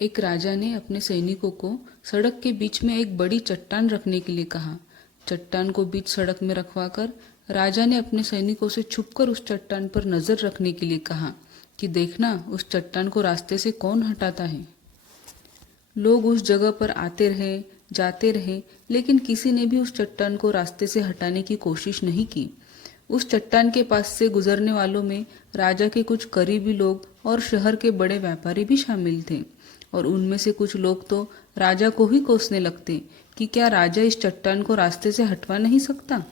एक राजा ने अपने सैनिकों को सड़क के बीच में एक बड़ी चट्टान रखने के लिए कहा। चट्टान को बीच सड़क में रखवाकर राजा ने अपने सैनिकों से छुपकर उस चट्टान पर नजर रखने के लिए कहा कि देखना उस चट्टान को रास्ते से कौन हटाता है। लोग उस जगह पर आते रहे, जाते रहे, लेकिन किसी ने भी उस चट्टान को रास्ते से हटाने की कोशिश नहीं की। उस चट्टान के पास से गुजरने वालों में राजा के कुछ करीबी लोग और शहर के बड़े व्यापारी भी शामिल थे, और उनमें से कुछ लोग तो राजा को ही कोसने लगते कि क्या राजा इस चट्टान को रास्ते से हटवा नहीं सकता।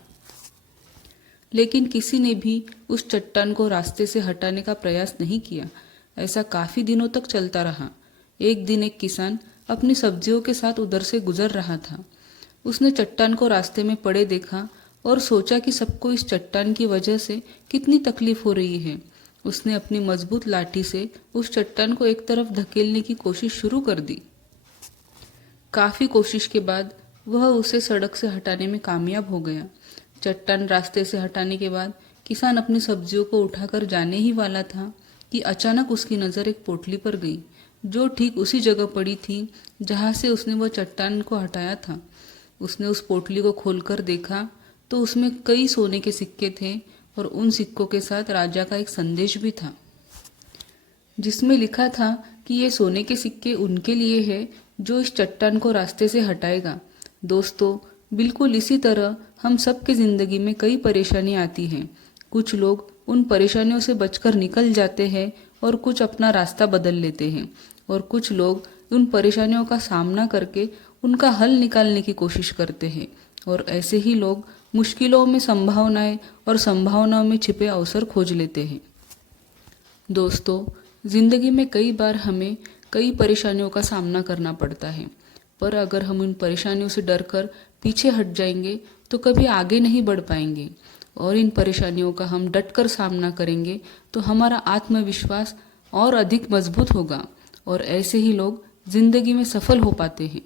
लेकिन किसी ने भी उस चट्टान को रास्ते से हटाने का प्रयास नहीं किया। ऐसा काफी दिनों तक चलता रहा। एक दिन एक किसान अपनी सब्जियों के साथ उधर से गुजर रहा था। उसने चट्टान को रास्ते में पड़े देखा और सोचा कि सबको इस चट्टान की वजह से कितनी तकलीफ हो रही है। उसने अपनी मजबूत लाठी से उस चट्टान को एक तरफ धकेलने की कोशिश शुरू कर दी। काफी कोशिश के बाद वह उसे सड़क से हटाने में कामयाब हो गया। चट्टान रास्ते से हटाने के बाद किसान अपनी सब्जियों को उठाकर जाने ही वाला था कि अचानक उसकी नजर एक पोटली पर गई, जो ठीक उसी जगह पड़ी थी जहां से उसने वह चट्टान को हटाया था। उसने उस पोटली को खोलकर देखा तो उसमें कई सोने के सिक्के थे, और उन सिक्कों के साथ राजा का एक संदेश भी था, जिसमें लिखा था कि ये सोने के सिक्के उनके लिए है जो इस चट्टान को रास्ते से हटाएगा। दोस्तों, बिल्कुल इसी तरह हम सबके जिंदगी में कई परेशानी आती हैं। कुछ लोग उन परेशानियों से बचकर निकल जाते हैं और कुछ अपना रास्ता बदल लेते हैं, और कुछ लोग उन परेशानियों का सामना करके उनका हल निकालने की कोशिश करते हैं, और ऐसे ही लोग मुश्किलों में संभावनाएं और संभावनाओं में छिपे अवसर खोज लेते हैं। दोस्तों, जिंदगी में कई बार हमें कई परेशानियों का सामना करना पड़ता है, पर अगर हम उन परेशानियों से डरकर पीछे हट जाएंगे तो कभी आगे नहीं बढ़ पाएंगे, और इन परेशानियों का हम डटकर सामना करेंगे तो हमारा आत्मविश्वास और अधिक मजबूत होगा, और ऐसे ही लोग जिंदगी में सफल हो पाते हैं।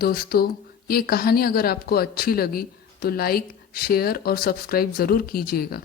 दोस्तों, ये कहानी अगर आपको अच्छी लगी तो लाइक, शेयर और सब्सक्राइब ज़रूर कीजिएगा।